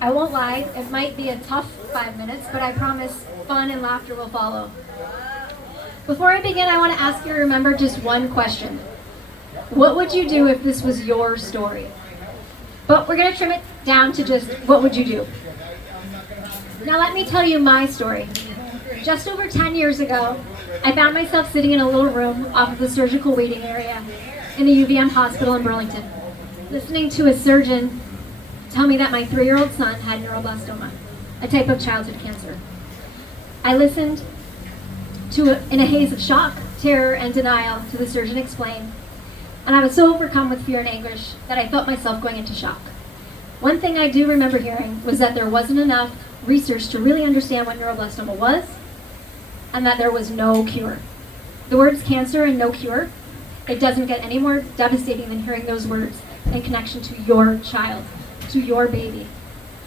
I won't lie, it might be a tough 5 minutes, but I promise fun and laughter will follow. Before I begin, I want to ask you to remember just one question. What would you do if this was your story? But we're going to trim it down to just what would you do? Now let me tell you my story. Just over 10 years ago, I found myself sitting in a little room off of the surgical waiting area in the UVM hospital in Burlington, listening to a surgeon tell me that my 3-year-old son had neuroblastoma, a type of childhood cancer. I listened in a haze of shock, terror, and denial to the surgeon explain, and I was so overcome with fear and anguish that I felt myself going into shock. One thing I do remember hearing was that there wasn't enough research to really understand what neuroblastoma was, and that there was no cure. The words cancer and no cure, it doesn't get any more devastating than hearing those words in connection to your child, to your baby.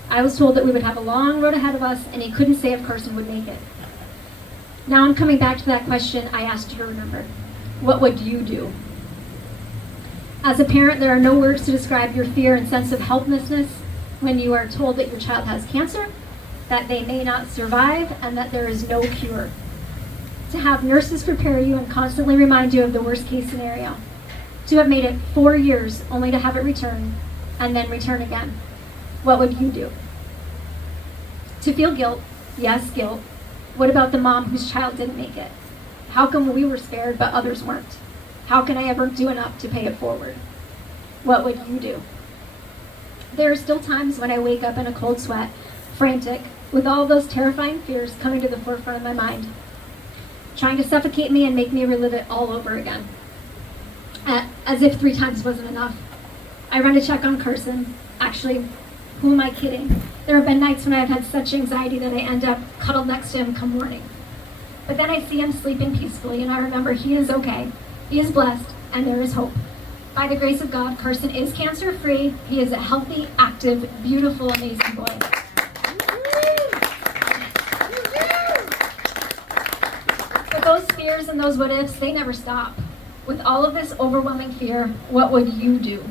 I was told that we would have a long road ahead of us, and he couldn't say if Carson would make it. Now I'm coming back to that question I asked you to remember. What would you do? As a parent, there are no words to describe your fear and sense of helplessness when you are told that your child has cancer, that they may not survive, and that there is no cure. To have nurses prepare you and constantly remind you of the worst case scenario. To have made it 4 years only to have it return, and then return again. What would you do? To feel guilt, yes, guilt. What about the mom whose child didn't make it? How come we were spared but others weren't? How can I ever do enough to pay it forward? What would you do? There are still times when I wake up in a cold sweat, frantic, with all those terrifying fears coming to the forefront of my mind, trying to suffocate me and make me relive it all over again. As if 3 times wasn't enough. I run to check on Carson. Actually, who am I kidding? There have been nights when I've had such anxiety that I end up cuddled next to him come morning. But then I see him sleeping peacefully, and I remember he is okay, he is blessed, and there is hope. By the grace of God, Carson is cancer-free. He is a healthy, active, beautiful, amazing boy. But those fears and those what-ifs, they never stop. With all of this overwhelming fear, what would you do?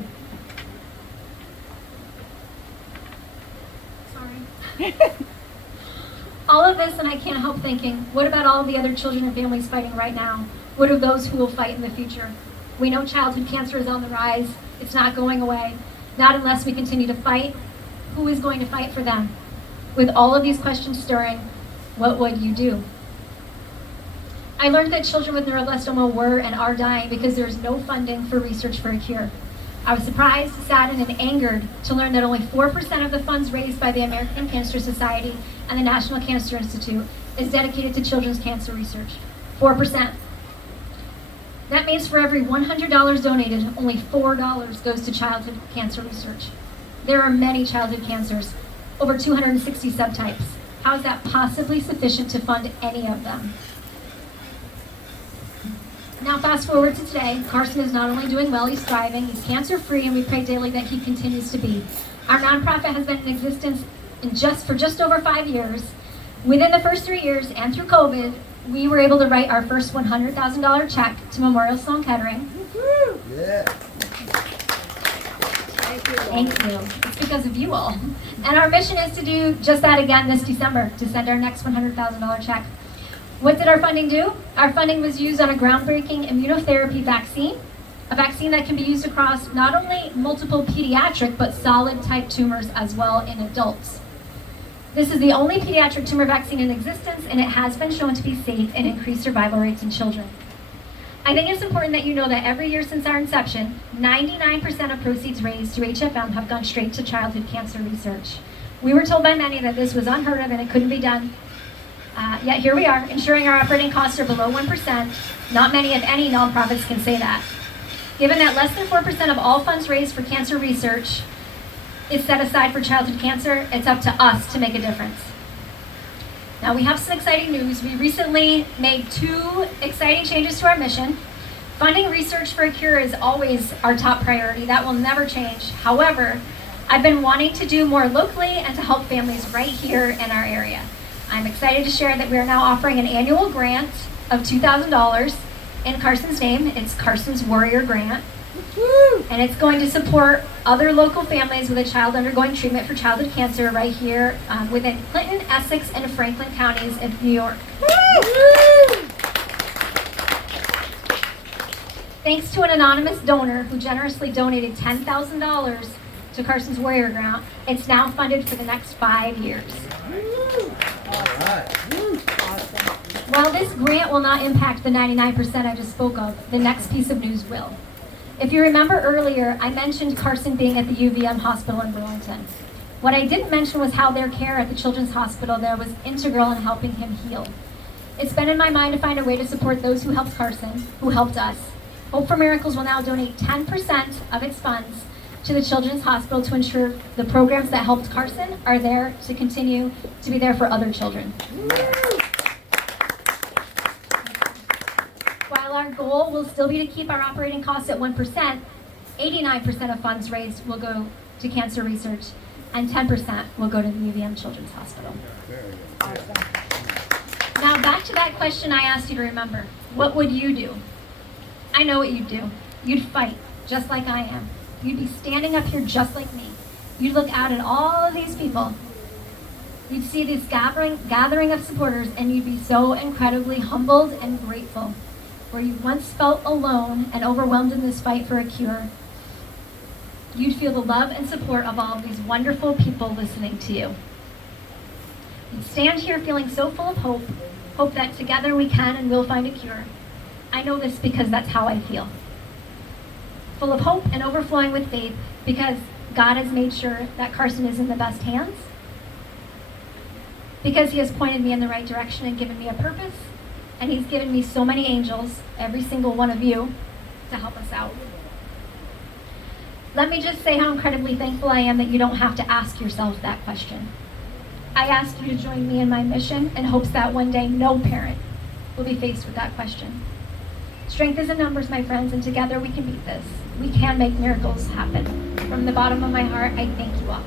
All of this, and I can't help thinking, what about all of the other children and families fighting right now? What of those who will fight in the future? We know childhood cancer is on the rise. It's not going away. Not unless we continue to fight. Who is going to fight for them? With all of these questions stirring, what would you do? I learned that children with neuroblastoma were and are dying because there's no funding for research for a cure. I was surprised, saddened, and angered to learn that only 4% of the funds raised by the American Cancer Society and the National Cancer Institute is dedicated to children's cancer research. 4%. That means for every $100 donated, only $4 goes to childhood cancer research. There are many childhood cancers, over 260 subtypes. How is that possibly sufficient to fund any of them? Now fast forward to today, Carson is not only doing well, he's thriving, he's cancer-free, and we pray daily that he continues to be. Our nonprofit has been in existence for just over 5 years. Within the first 3 years, and through COVID, we were able to write our first $100,000 check to Memorial Sloan Kettering. Yeah. Thank you. It's because of you all. And our mission is to do just that again this December, to send our next $100,000 check. What did our funding do? Our funding was used on a groundbreaking immunotherapy vaccine, a vaccine that can be used across not only multiple pediatric, but solid type tumors as well in adults. This is the only pediatric tumor vaccine in existence, and it has been shown to be safe and increase survival rates in children. I think it's important that you know that every year since our inception, 99% of proceeds raised through HFM have gone straight to childhood cancer research. We were told by many that this was unheard of and it couldn't be done. Yet here we are, ensuring our operating costs are below 1%. Not many, if any, nonprofits can say that. Given that less than 4% of all funds raised for cancer research is set aside for childhood cancer, it's up to us to make a difference. Now we have some exciting news. We recently made 2 exciting changes to our mission. Funding research for a cure is always our top priority. That will never change. However, I've been wanting to do more locally and to help families right here in our area. I'm excited to share that we are now offering an annual grant of $2,000 in Carson's name. It's Carson's Warrior Grant. And it's going to support other local families with a child undergoing treatment for childhood cancer right here within Clinton, Essex, and Franklin counties of New York. Thanks to an anonymous donor who generously donated $10,000 to Carson's Warrior Grant, it's now funded for the next 5 years. While this grant will not impact the 99% I just spoke of, the next piece of news will. If you remember earlier, I mentioned Carson being at the UVM hospital in Burlington. What I didn't mention was how their care at the Children's Hospital there was integral in helping him heal. It's been in my mind to find a way to support those who helped Carson, who helped us. Hope for Miracles will now donate 10% of its funds to the Children's Hospital to ensure the programs that helped Carson are there to continue to be there for other children. While our goal will still be to keep our operating costs at 1%, 89% of funds raised will go to cancer research and 10% will go to the UVM Children's Hospital. Now back to that question I asked you to remember. What would you do? I know what you'd do. You'd fight, just like I am. You'd be standing up here just like me. You'd look out at all of these people. You'd see this gathering of supporters, and you'd be so incredibly humbled and grateful. Where you once felt alone and overwhelmed in this fight for a cure, you'd feel the love and support of all of these wonderful people listening to you. You'd stand here feeling so full of hope that together we can and will find a cure. I know this because that's how I feel. Full of hope and overflowing with faith because God has made sure that Carson is in the best hands, because he has pointed me in the right direction and given me a purpose, and he's given me so many angels, every single one of you, to help us out. Let me just say how incredibly thankful I am that you don't have to ask yourself that question. I ask you to join me in my mission in hopes that one day no parent will be faced with that question. Strength is in numbers, my friends, and together we can beat this. We can make miracles happen. From the bottom of my heart, I thank you all.